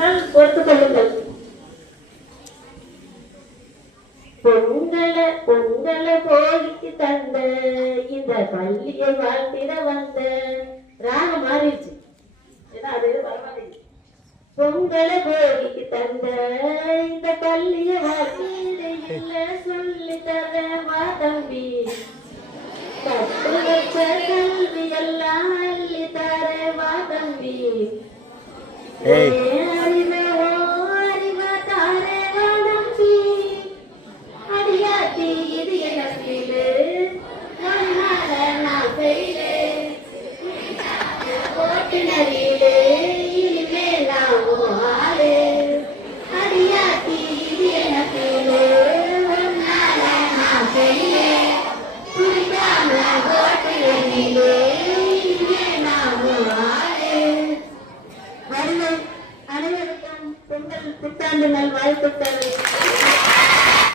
சொன்னால் பொறுத்து கொள்ளுங்கள். பொங்கலை போலிக்கு தந்த இந்த பள்ளியை வாழ்த்திட வந்த ராகம் மாறிடுச்சு. ஏன்னா அது பரவாயில்லை. பொங்கலை போலிக்கு தந்த இந்த பள்ளியை வாழ்த்திட இல்ல சொல்லி தர வா தம்பி, கற்று வச்ச கல்வி எல்லாம் அள்ளி தர வா தம்பி, அறிவை அறிவா தார வா தம்பி, அடியாத்தி இது எனக்கு நான் பெயிலே ஓட்டுநரிலே இனிமேல் நான் ஆளு, அடியாத்தி இது எனக்கு நான் பெயிலே குடிக்காம ஓட்டுநரிலே இனிமேல் நான் ஆளு. வருங்கள், அனைவருக்கும் பொங்கல் புத்தாண்டு நல் வாழ்த்துக்கள்.